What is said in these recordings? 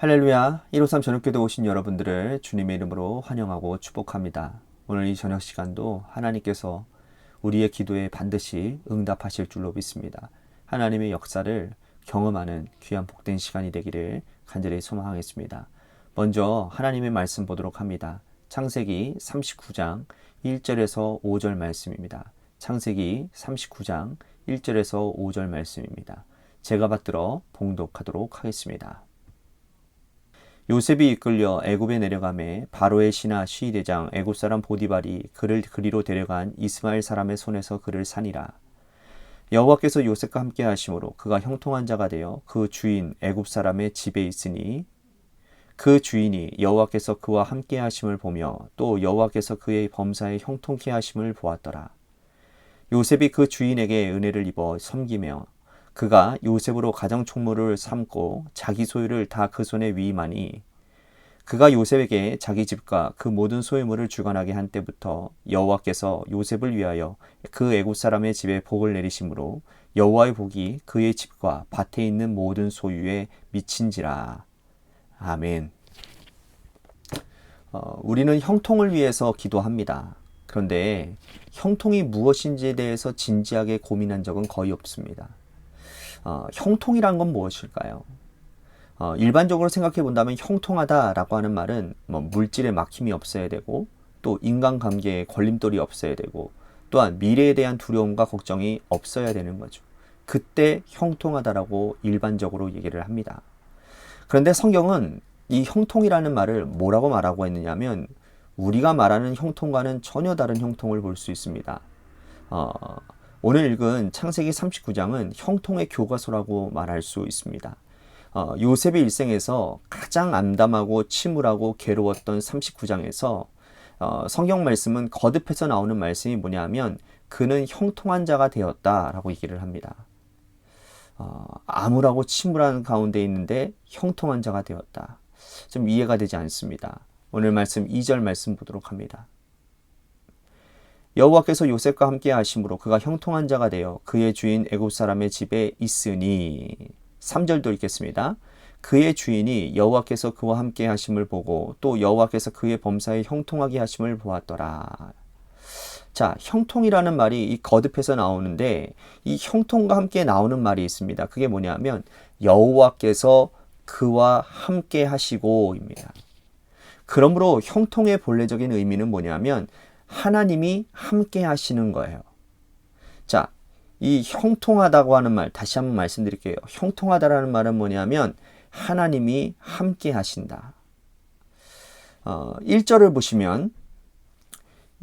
할렐루야, 153 저녁교도 오신 여러분들을 주님의 이름으로 환영하고 축복합니다. 오늘 이 저녁 시간도 하나님께서 우리의 기도에 반드시 응답하실 줄로 믿습니다. 하나님의 역사를 경험하는 귀한 복된 시간이 되기를 간절히 소망하겠습니다. 먼저 하나님의 말씀 보도록 합니다. 창세기 39장 1절에서 5절 말씀입니다. 창세기 39장 1절에서 5절 말씀입니다. 제가 받들어 봉독하도록 하겠습니다. 요셉이 이끌려 애굽에 내려가매 바로의 신하 시대장 애굽 사람 보디발이 그를 그리로 데려간 이스마엘 사람의 손에서 그를 산이라. 여호와께서 요셉과 함께 하심으로 그가 형통한 자가 되어 그 주인 애굽 사람의 집에 있으니 그 주인이 여호와께서 그와 함께 하심을 보며 또 여호와께서 그의 범사에 형통케 하심을 보았더라. 요셉이 그 주인에게 은혜를 입어 섬기며 그가 요셉으로 가정 총무를 삼고 자기 소유를 다 그 손에 위임하니 그가 요셉에게 자기 집과 그 모든 소유물을 주관하게 한 때부터 여호와께서 요셉을 위하여 그 애굽 사람의 집에 복을 내리심으로 여호와의 복이 그의 집과 밭에 있는 모든 소유에 미친지라. 아멘. 우리는 형통을 위해서 기도합니다. 그런데 형통이 무엇인지에 대해서 진지하게 고민한 적은 거의 없습니다. 형통이란 건 무엇일까요? 일반적으로 생각해 본다면 형통하다라고 하는 말은 물질에 막힘이 없어야 되고 또 인간관계에 걸림돌이 없어야 되고 또한 미래에 대한 두려움과 걱정이 없어야 되는 거죠. 그때 형통하다라고 일반적으로 얘기를 합니다. 그런데 성경은 이 형통이라는 말을 뭐라고 말하고 있느냐면 우리가 말하는 형통과는 전혀 다른 형통을 볼 수 있습니다. 오늘 읽은 창세기 39장은 형통의 교과서라고 말할 수 있습니다. 요셉의 일생에서 가장 암담하고 침울하고 괴로웠던 39장에서 성경 말씀은 거듭해서 나오는 말씀이 뭐냐면 그는 형통한 자가 되었다라고 얘기를 합니다. 암울하고 침울한 가운데 있는데 형통한 자가 되었다. 좀 이해가 되지 않습니다. 오늘 말씀 2절 말씀 보도록 합니다. 여호와께서 요셉과 함께 하심으로 그가 형통한 자가 되어 그의 주인 애굽 사람의 집에 있으니 3절도 읽겠습니다. 그의 주인이 여호와께서 그와 함께 하심을 보고 또 여호와께서 그의 범사에 형통하게 하심을 보았더라. 자, 형통이라는 말이 이 거듭해서 나오는데 이 형통과 함께 나오는 말이 있습니다. 그게 뭐냐면 여호와께서 그와 함께 하시고입니다. 그러므로 형통의 본래적인 의미는 뭐냐면 하나님이 함께 하시는 거예요. 자, 이 형통하다고 하는 말 다시 한번 말씀드릴게요. 형통하다라는 말은 뭐냐면 하나님이 함께 하신다. 1절을 보시면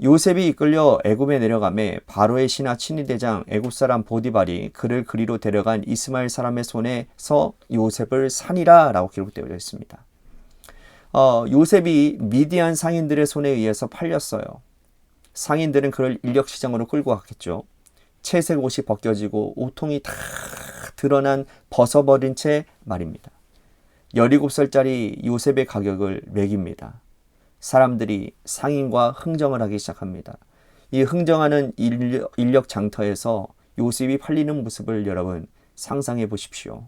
요셉이 이끌려 애굽에 내려가매 바로의 신하 친위대장 애굽 사람 보디발이 그를 그리로 데려간 이스마엘 사람의 손에서 요셉을 산이라 라고 기록되어 있습니다. 요셉이 미디안 상인들의 손에 의해서 팔렸어요. 상인들은 그를 인력시장으로 끌고 갔겠죠. 채색 옷이 벗겨지고 옷통이 다 드러난 벗어버린 채 말입니다. 17살짜리 요셉의 가격을 매깁니다. 사람들이 상인과 흥정을 하기 시작합니다. 이 흥정하는 인력 장터에서 요셉이 팔리는 모습을 여러분 상상해 보십시오.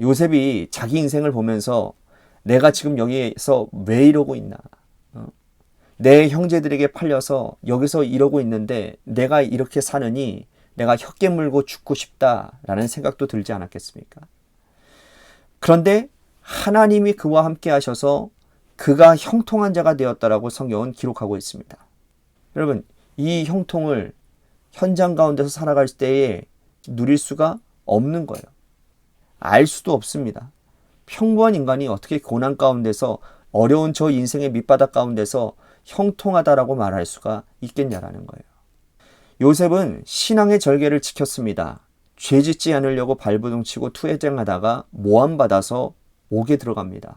요셉이 자기 인생을 보면서 내가 지금 여기에서 왜 이러고 있나? 내 형제들에게 팔려서 여기서 이러고 있는데 내가 이렇게 사느니 내가 혀깨 물고 죽고 싶다라는 생각도 들지 않았겠습니까? 그런데 하나님이 그와 함께 하셔서 그가 형통한 자가 되었다라고 성경은 기록하고 있습니다. 여러분, 이 형통을 현장 가운데서 살아갈 때에 누릴 수가 없는 거예요. 알 수도 없습니다. 평범한 인간이 어떻게 고난 가운데서 어려운 저 인생의 밑바닥 가운데서 형통하다라고 말할 수가 있겠냐라는 거예요. 요셉은 신앙의 절개를 지켰습니다. 죄 짓지 않으려고 발버둥치고 투회장하다가 모함받아서 옥에 들어갑니다.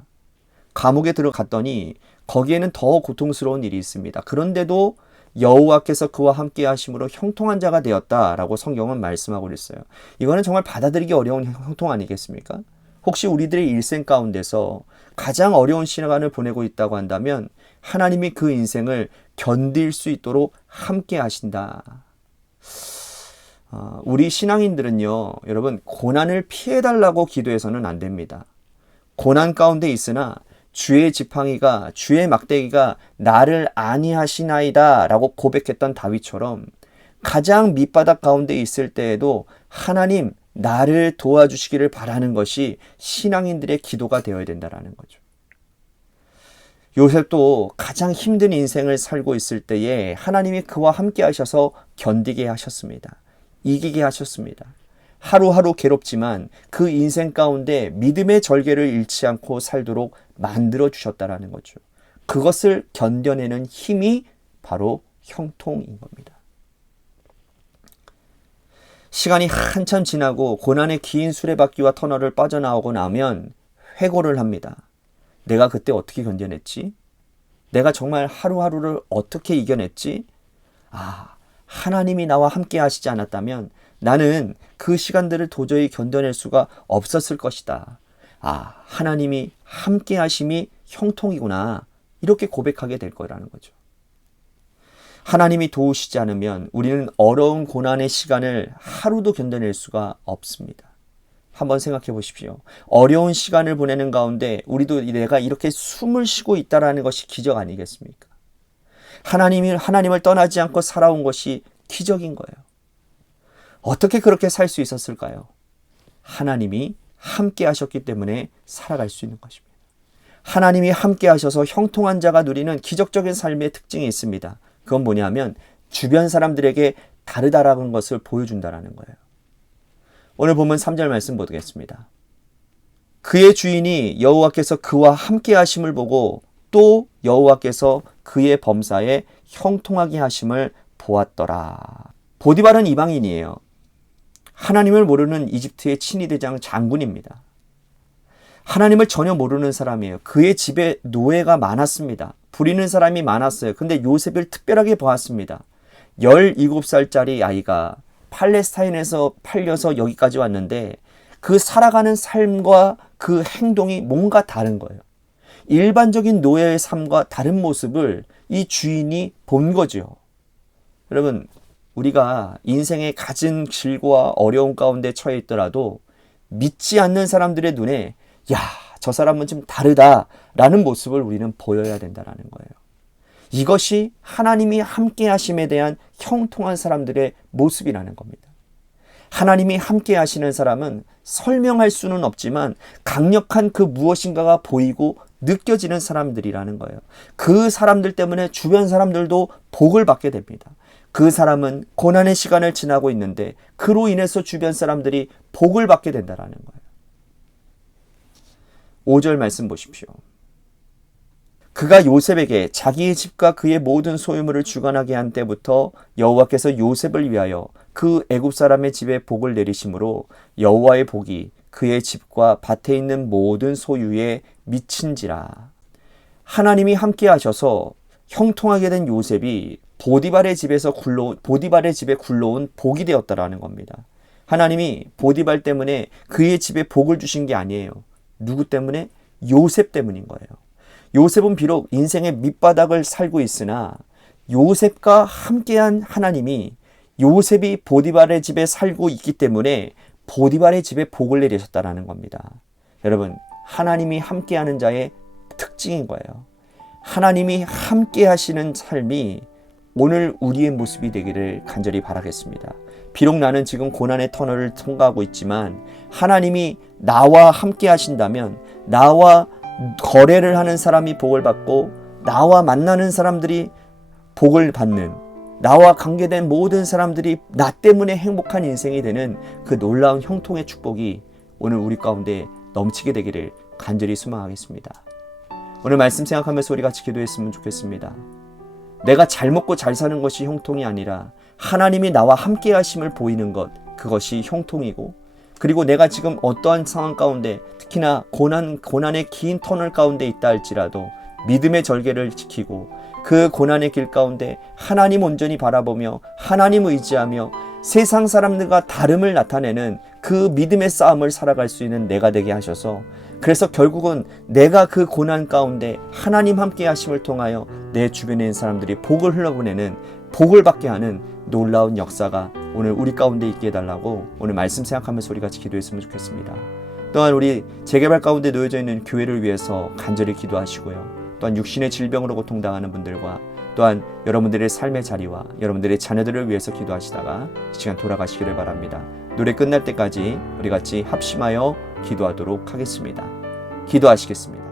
감옥에 들어갔더니 거기에는 더 고통스러운 일이 있습니다. 그런데도 여호와께서 그와 함께 하심으로 형통한 자가 되었다라고 성경은 말씀하고 있어요. 이거는 정말 받아들이기 어려운 형통 아니겠습니까? 혹시 우리들의 일생 가운데서 가장 어려운 시간을 보내고 있다고 한다면 하나님이 그 인생을 견딜 수 있도록 함께 하신다. 우리 신앙인들은요, 여러분, 고난을 피해달라고 기도해서는 안 됩니다. 고난 가운데 있으나 주의 지팡이가 주의 막대기가 나를 안위하시나이다 라고 고백했던 다윗처럼 가장 밑바닥 가운데 있을 때에도 하나님 나를 도와주시기를 바라는 것이 신앙인들의 기도가 되어야 된다는 거죠. 요셉도 가장 힘든 인생을 살고 있을 때에 하나님이 그와 함께 하셔서 견디게 하셨습니다. 이기게 하셨습니다. 하루하루 괴롭지만 그 인생 가운데 믿음의 절개를 잃지 않고 살도록 만들어 주셨다라는 거죠. 그것을 견뎌내는 힘이 바로 형통인 겁니다. 시간이 한참 지나고 고난의 긴 수레바퀴와 터널을 빠져나오고 나면 회고를 합니다. 내가 그때 어떻게 견뎌냈지? 내가 정말 하루하루를 어떻게 이겨냈지? 하나님이 나와 함께 하시지 않았다면 나는 그 시간들을 도저히 견뎌낼 수가 없었을 것이다. 하나님이 함께 하심이 형통이구나. 이렇게 고백하게 될 거라는 거죠. 하나님이 도우시지 않으면 우리는 어려운 고난의 시간을 하루도 견뎌낼 수가 없습니다. 한번 생각해 보십시오. 어려운 시간을 보내는 가운데 우리도 내가 이렇게 숨을 쉬고 있다는 것이 기적 아니겠습니까? 하나님을 떠나지 않고 살아온 것이 기적인 거예요. 어떻게 그렇게 살 수 있었을까요? 하나님이 함께 하셨기 때문에 살아갈 수 있는 것입니다. 하나님이 함께 하셔서 형통한 자가 누리는 기적적인 삶의 특징이 있습니다. 그건 뭐냐면 주변 사람들에게 다르다라는 것을 보여준다라는 거예요. 오늘 본문 3절 말씀 보겠습니다. 그의 주인이 여호와께서 그와 함께 하심을 보고 또 여호와께서 그의 범사에 형통하게 하심을 보았더라. 보디발은 이방인이에요. 하나님을 모르는 이집트의 친위대장 장군입니다. 하나님을 전혀 모르는 사람이에요. 그의 집에 노예가 많았습니다. 부리는 사람이 많았어요. 근데 요셉을 특별하게 보았습니다. 17살짜리 아이가 팔레스타인에서 팔려서 여기까지 왔는데 그 살아가는 삶과 그 행동이 뭔가 다른 거예요. 일반적인 노예의 삶과 다른 모습을 이 주인이 본 거죠. 여러분, 우리가 인생의 갖은 길고와 어려움 가운데 처해 있더라도 믿지 않는 사람들의 눈에 저 사람은 좀 다르다라는 모습을 우리는 보여야 된다는 거예요. 이것이 하나님이 함께 하심에 대한 형통한 사람들의 모습이라는 겁니다. 하나님이 함께 하시는 사람은 설명할 수는 없지만 강력한 그 무엇인가가 보이고 느껴지는 사람들이라는 거예요. 그 사람들 때문에 주변 사람들도 복을 받게 됩니다. 그 사람은 고난의 시간을 지나고 있는데 그로 인해서 주변 사람들이 복을 받게 된다는 거예요. 5절 말씀 보십시오. 그가 요셉에게 자기의 집과 그의 모든 소유물을 주관하게 한 때부터 여호와께서 요셉을 위하여 그 애굽 사람의 집에 복을 내리심으로 여호와의 복이 그의 집과 밭에 있는 모든 소유에 미친지라. 하나님이 함께 하셔서 형통하게 된 요셉이 보디발의 집에 굴러온 복이 되었다라는 겁니다. 하나님이 보디발 때문에 그의 집에 복을 주신 게 아니에요. 누구 때문에? 요셉 때문인 거예요. 요셉은 비록 인생의 밑바닥을 살고 있으나 요셉과 함께한 하나님이 요셉이 보디발의 집에 살고 있기 때문에 보디발의 집에 복을 내리셨다는 겁니다. 여러분, 하나님이 함께하는 자의 특징인 거예요. 하나님이 함께 하시는 삶이 오늘 우리의 모습이 되기를 간절히 바라겠습니다. 비록 나는 지금 고난의 터널을 통과하고 있지만 하나님이 나와 함께 하신다면 나와 거래를 하는 사람이 복을 받고 나와 만나는 사람들이 복을 받는, 나와 관계된 모든 사람들이 나 때문에 행복한 인생이 되는 그 놀라운 형통의 축복이 오늘 우리 가운데 넘치게 되기를 간절히 소망하겠습니다. 오늘 말씀 생각하면서 우리 같이 기도했으면 좋겠습니다. 내가 잘 먹고 잘 사는 것이 형통이 아니라 하나님이 나와 함께 하심을 보이는 것, 그것이 형통이고, 그리고 내가 지금 어떠한 상황 가운데 특히나 고난의 긴 터널 가운데 있다 할지라도 믿음의 절개를 지키고 그 고난의 길 가운데 하나님 온전히 바라보며 하나님 의지하며 세상 사람들과 다름을 나타내는 그 믿음의 싸움을 살아갈 수 있는 내가 되게 하셔서, 그래서 결국은 내가 그 고난 가운데 하나님 함께 하심을 통하여 내 주변에 있는 사람들이 복을 흘러보내는, 복을 받게 하는 놀라운 역사가 오늘 우리 가운데 있게 해달라고 오늘 말씀 생각하면서 우리 같이 기도했으면 좋겠습니다. 또한 우리 재개발 가운데 놓여져 있는 교회를 위해서 간절히 기도하시고요. 또한 육신의 질병으로 고통당하는 분들과 또한 여러분들의 삶의 자리와 여러분들의 자녀들을 위해서 기도하시다가 이 시간 돌아가시기를 바랍니다. 노래 끝날 때까지 우리 같이 합심하여 기도하도록 하겠습니다. 기도하시겠습니다.